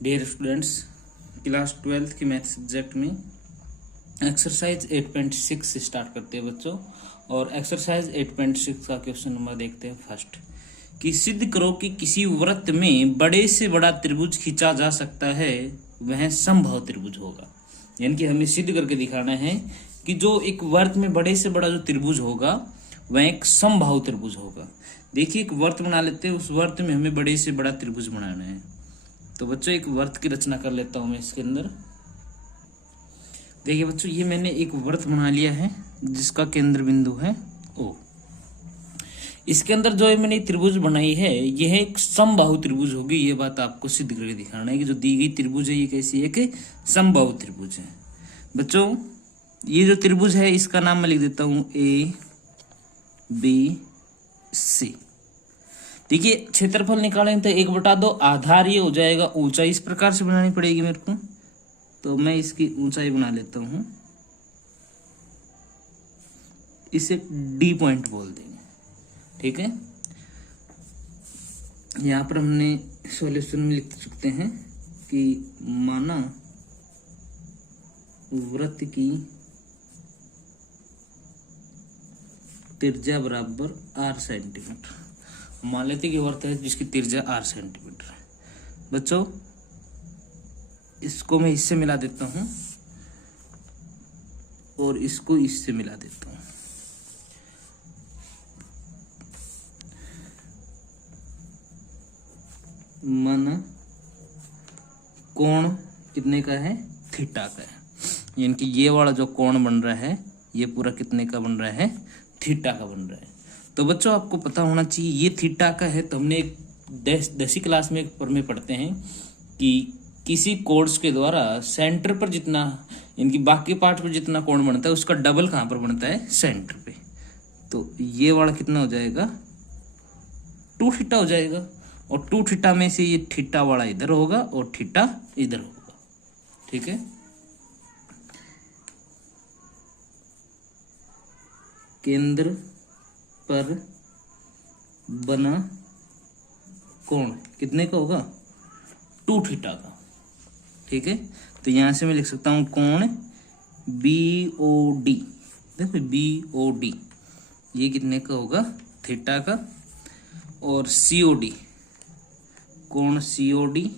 Dear students, class 12th की math subject में exercise 8.6 से स्टार्ट करते हैं बच्चों। और एक्सरसाइज 8.6 का क्वेश्चन नंबर देखते हैं फर्स्ट, कि सिद्ध करो कि किसी वृत्त में बड़े से बड़ा त्रिभुज खींचा जा सकता है, वह समबाहु त्रिभुज होगा। यानी कि हमें सिद्ध करके दिखाना है कि जो एक वृत्त में बड़े से बड़ा जो त्रिभुज होगा वह एक समबाहु त्रिभुज होगा। देखिए, एक वृत्त बना लेते हैं, उस वृत्त में हमें बड़े से बड़ा त्रिभुज बनाना है। तो बच्चों एक वृत्त की रचना कर लेता हूं मैं इसके अंदर। देखिए बच्चों, ये मैंने एक वृत्त बना लिया है जिसका केंद्र बिंदु है O। इसके अंदर जो मैंने त्रिभुज बनाई है यह एक समबाहु त्रिभुज होगी। ये बात आपको सिद्ध करके दिखाना है कि जो दी गई त्रिभुज है ये कैसी है, कि समबाहु त्रिभुज है। बच्चों ये जो त्रिभुज है इसका नाम मैं लिख देता हूं ABC। देखिए, क्षेत्रफल निकालें तो 1/2 आधार ये हो जाएगा, ऊंचाई इस प्रकार से बनानी पड़ेगी मेरे को। तो मैं इसकी ऊंचाई बना लेता हूं, इसे D पॉइंट बोल देंगे, ठीक है। यहां पर हमने सॉल्यूशन में लिख सकते हैं कि माना वृत्त की त्रिज्या बराबर R सेंटीमीटर। मान लेते कि वृत्त है जिसकी त्रिज्या R सेंटीमीटर है। बच्चों इसको मैं इससे मिला देता हूं और इसको इससे मिला देता हूं। माना कोण कितने का है, थीटा का है। यानी कि ये वाला जो कोण बन रहा है ये पूरा कितने का बन रहा है, थीटा का बन रहा है। तो बच्चों आपको पता होना चाहिए ये थीटा का है। तो हमने एक 10वीं क्लास में में पढ़ते हैं कि किसी कोर्स के द्वारा सेंटर पर जितना, इनकी बाकी पार्ट पर जितना कोण बनता है उसका डबल कहां पर बनता है, सेंटर पे। तो ये वाला कितना हो जाएगा, 2 थीटा हो जाएगा। और 2 थीटा में से ये थीटा वाला इधर होगा और थीटा इधर होगा, ठीक है। केंद्र पर बना कोण कितने का होगा, 2 थीटा का, ठीक है। तो यहां से मैं लिख सकता हूं कोण BOD। देखो BOD ये कितने का होगा, थीटा का। और COD कोण COD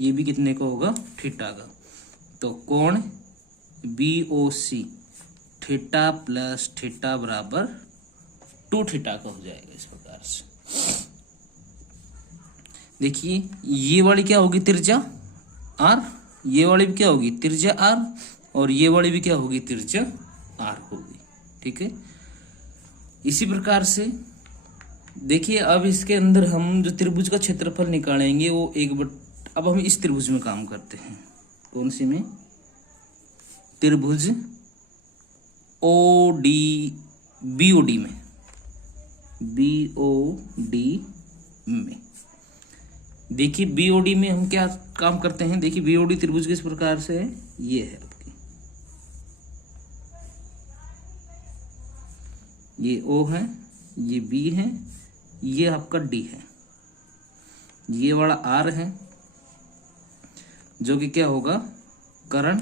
ये भी कितने का होगा, थीटा का। तो कोण BOC थीटा प्लस थीटा बराबर 2 थीटा का हो जाएगा इस प्रकार से। देखिए ये वाली क्या होगी, त्रिज्या R, ये वाली भी क्या होगी, त्रिज्या R, और ये वाली भी क्या होगी, त्रिज्या R होगी, ठीक है। इसी प्रकार से देखिए अब इसके अंदर हम जो त्रिभुज का क्षेत्रफल निकालेंगे वो अब हम इस त्रिभुज में काम करते हैं। कौन सी में, त्रिभुज BOD में, BOD में। देखिए BOD में हम क्या काम करते हैं, देखिए BOD त्रिभुज किस प्रकार से है, ये है आपकी, ये O है, ये B है, ये आपका D है, ये वाला R है जो कि क्या होगा, कर्ण,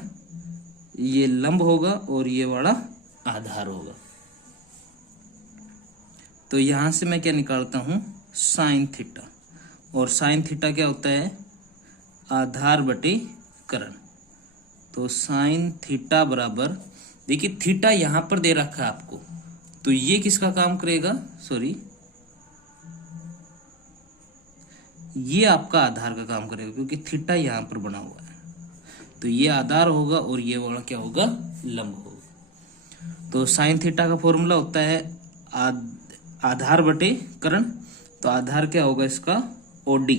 ये लंब होगा और ये वाला आधार होगा। तो यहां से मैं क्या निकालता हूं, साइन थीटा। और साइन थीटा क्या होता है, आधार बटे कर्ण। तो साइन थीटा बराबर, देखिए थीटा यहां पर दे रखा है आपको, तो ये किसका काम करेगा, सॉरी ये आपका आधार का काम करेगा, क्योंकि थीटा यहां पर बना हुआ है। तो ये आधार होगा और ये वाला क्या होगा, लंब होगा। तो साइन थीटा का फॉर्मूला होता है आधार बटे कर्ण। तो आधार क्या होगा इसका, OD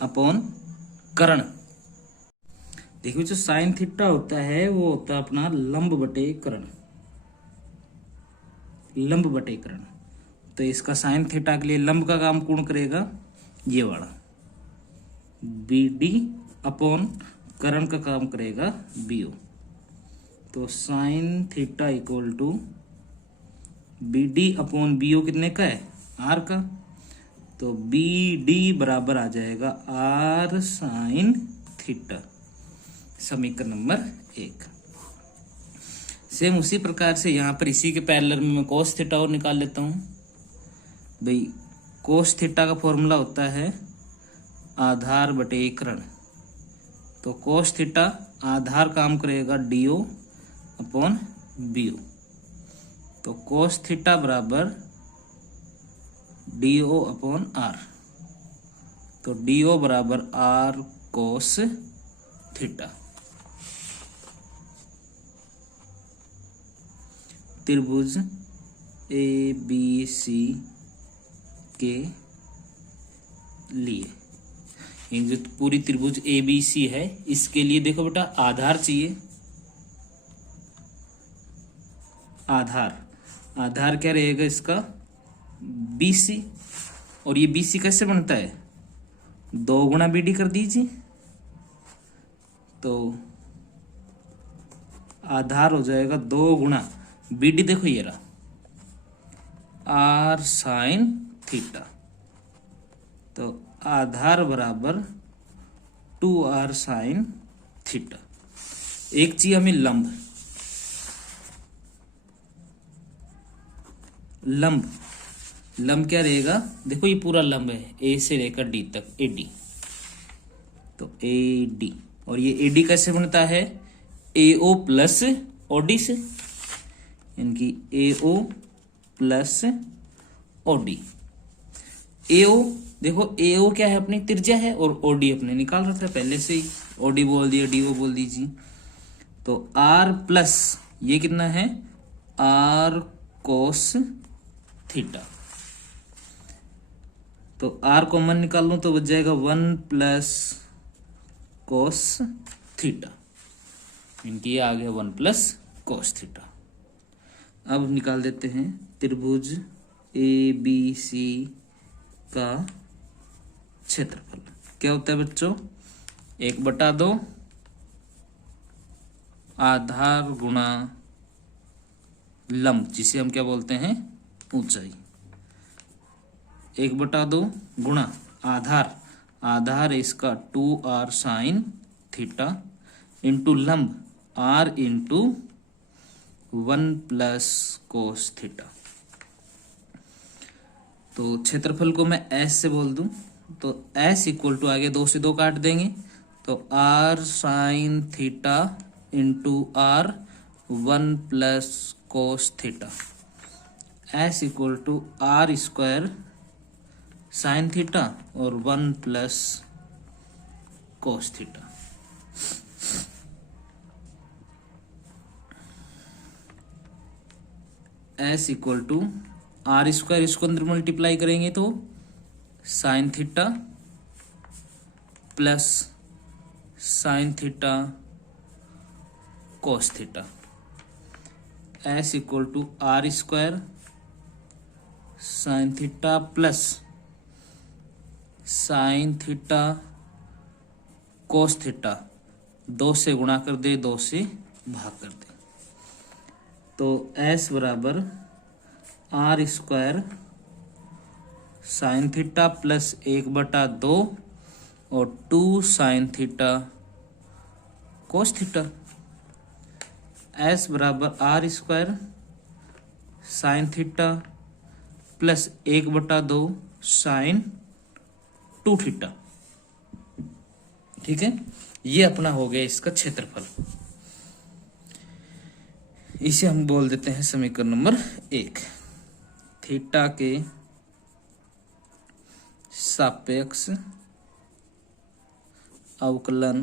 अपॉन कर्ण। देखिए जो साइन थीटा होता है वो होता है अपना लंब बटे कर्ण, लंब बटे कर्ण। तो इसका साइन थीटा के लिए लंब का काम कौन करेगा, ये वाला BD अपॉन कर्ण का काम करेगा BO। तो sine theta equal to BD upon BO कितने का है, R का। तो बी डी बराबर आ जाएगा आर साइन थीटा, समीकरण नंबर 1। सेम उसी प्रकार से यहाँ पर इसी के पैरेलल में मैं कोस थीटा और निकाल लेता हूँ। भाई कोस थीटा का फॉर्मूला होता है आधार बटे कर्ण। तो कोस थीटा आधार काम करेगा डीओ अपॉन बीओ। तो कोस थीटा बराबर डीओ अपॉन आर। तो डीओ बराबर आर कोस थीटा। त्रिभुज ए बी सी के लिए, ये जो पूरी त्रिभुज ए बी सी है इसके लिए देखो बेटा आधार चाहिए। आधार क्या रहेगा इसका, BC। और ये BC कैसे बनता है, 2 गुणा BD कर दीजिए। तो आधार हो जाएगा 2 गुणा BD, देखो ये रहा आर साइन थीटा। तो आधार बराबर 2R साइन थीटा। एक चीज हमें लंब क्या रहेगा, देखो ये पूरा लंब है ए से लेकर डी तक, AD। तो AD, और ये AD कैसे बनता है, AO प्लस OD से, इनकी AO प्लस OD। AO देखो AO क्या है, अपनी त्रिज्या है, और OD अपने निकाल रखा है पहले से ही, OD बोल दिया, DO बोल दीजिए। तो R प्लस ये कितना है, R कोस थीटा। तो R कॉमन निकाल लूं तो बच जाएगा 1 प्लस कोस थीटा, इनकी आ गया 1 प्लस कोस थीटा। अब निकाल देते हैं त्रिभुज ABC का क्षेत्रफल। क्या होता है बच्चों, 1/2 आधार गुणा लंब, जिसे हम क्या बोलते हैं, ऊंचाई। 1/2 गुणा आधार इसका 2R साइन थीटा इंटू लंब R into 1 plus cos theta. तो क्षेत्रफल को मैं S से बोल दूं तो S इक्वल टू, आगे 2 से 2 काट देंगे, तो R sine theta into R 1 plus cos theta. S equal to R square sine theta और 1 plus cos theta. S equal to R square, इसको अंदर मल्टीप्लाई करेंगे तो sine theta plus sine theta cos theta. S equal to R square sine theta plus sine theta cos theta, 2 से गुणा कर दे, 2 से भाग कर दे। तो S बराबर R square sine theta plus 1/2 और 2 sine theta cos theta. S बराबर R square sine theta plus 1/2 sine 2 theta. ठीक है, ये अपना हो गया इसका क्षेत्रफल। इसे हम बोल देते हैं समीकरण नंबर 1। थीटा के सापेक्ष अवकलन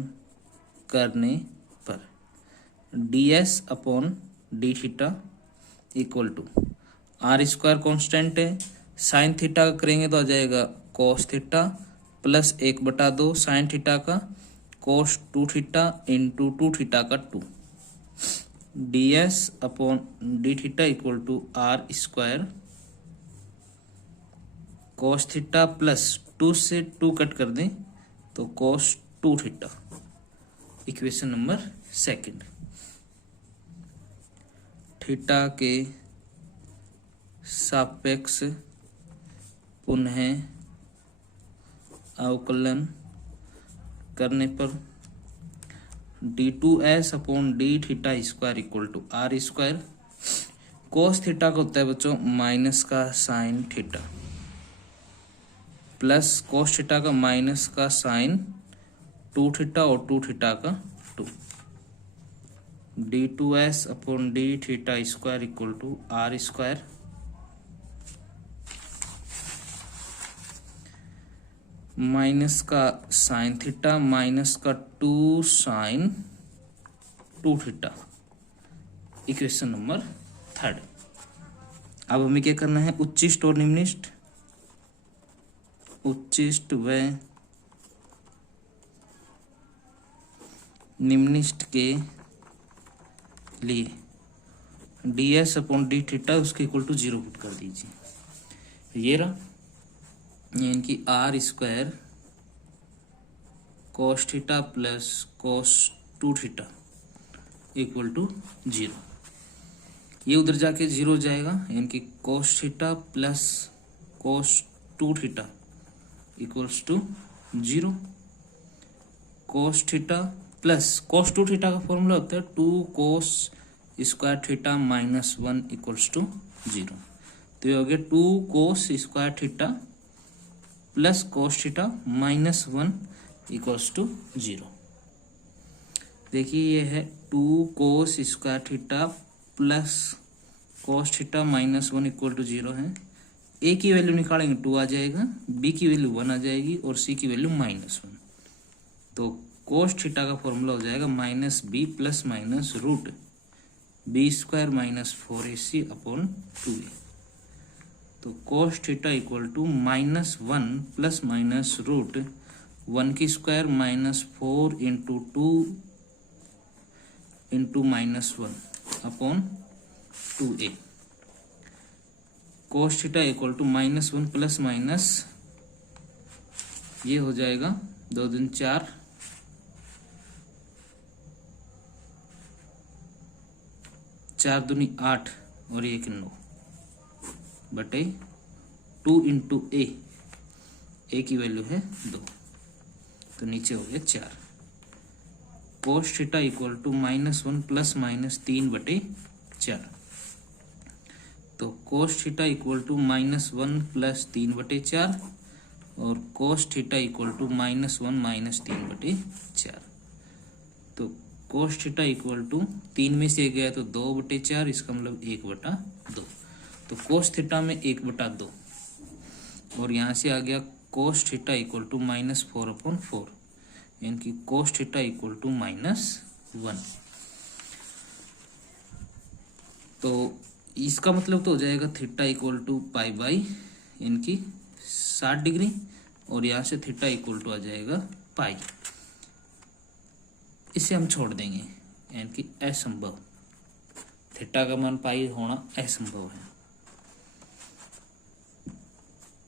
करने पर ds upon d theta equal to R square constant है, साइन थीटा का करेंगे तो आ जाएगा cos theta plus 1/2 sine theta का कोस 2 थीटा इंटू 2 थीटा का 2, ds upon d theta equal to R square cos theta plus 2 से 2 cut कर दें तो cos 2 theta. Equation number 2। Theta के सापेक्ष पुनः अवकलन करने पर d2s upon d theta square equal to R square. Cos theta का होता है बच्चों माइनस का sine theta, plus cos theta का माइनस का साइन 2 थीटा और 2 थीटा का 2। d2s upon d theta square equal to R square, minus का साइन थीटा माइनस का 2 साइन 2 थीटा, इक्वेशन नंबर 3। अब हमें क्या करना है, उच्चिष्ट और निम्निष्ट, उच्चिष्ट व निम्निष्ट के लिए ds अपॉन डी थीटा उसके इक्वल टू 0 पुट कर दीजिए। ये रहा, यानी कि R square cos theta plus cos 2 theta equal to 0। ये उधर जाके 0 हो जाएगा, यानी कि cos theta plus cos 2 theta equals to 0। Cos theta plus cos 2 theta का फॉर्मूला होता है 2 cos square theta minus 1 equals to 0। तो ये हो गया 2 cos square theta plus cos theta minus 1 equals to 0। देखिए ये है 2 cos square theta plus cos theta minus 1 equal to 0 है। ए की वैल्यू निकालेंगे 2 आ जाएगा, बी की वैल्यू 1 आ जाएगी और सी की वैल्यू माइनस 1। तो कोस थीटा का फॉर्मूला हो जाएगा minus b plus minus root b square minus 4ac upon 2a। तो cos theta equal to minus 1 plus minus root 1 की square minus 4 into 2 into minus 1 upon 2a। Cos theta equal to minus 1 plus minus, ये हो जाएगा 2 दूनी 4, 4 दूनी 8 और 1 9 बटे 2 into ए की वैल्यू है 2, तो नीचे हो गया 4। Cos theta equal to minus 1 plus minus 3 बटे 4। तो cos theta equal to minus 1 plus 3 बटे 4 और cos theta equal to minus 1 minus 3 बटे 4। तो कोस थीटा इक्वल टू 3 में से गया तो 2 बटे 4, इसका मतलब 1 बटा 2। तो कोस थीटा में 1 बटा 2 और यहाँ से आ गया cos theta equal to minus 4 upon 4, यानी कि cos theta equal to minus 1। तो इसका मतलब तो हो जाएगा theta equal to pi by यानी कि 60 डिग्री और यहाँ से थीटा इक्वल टू आ जाएगा पाई। इसे हम छोड़ देंगे, यानी कि असंभव, थीटा का मान पाई होना असंभव है।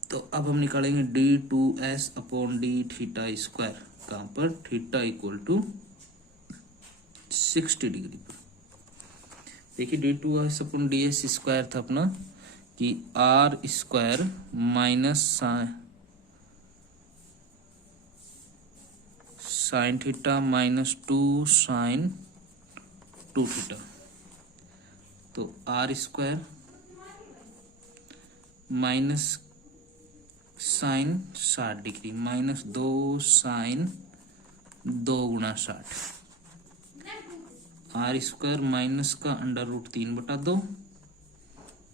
तो अब हम निकालेंगे d2s upon d theta square, कहाँ पर, थीटा इक्वल टू 60 डिग्री पर। देखिए d2s upon D S square था अपना कि R square minus sine theta minus 2 sine 2 theta. तो R square minus sine 60 degree minus 2 sine 2 गुणा 60, आर स्क्वायर माइनस का अंडर रूट 3 बटा 2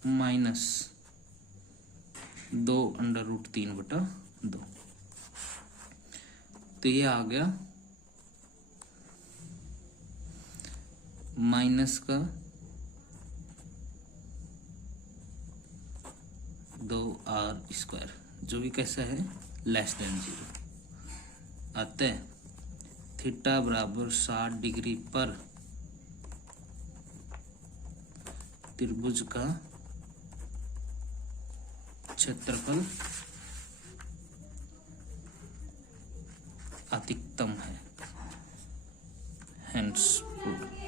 माइनस 2 अंडर रूट 3 बटा 2। तो ये आ गया माइनस का 2r स्क्वायर, जो भी कैसा है लेस देन 0। अतः थीटा बराबर 60 डिग्री पर त्रिभुज का क्षेत्रफल अधिकतम है। Hence proved.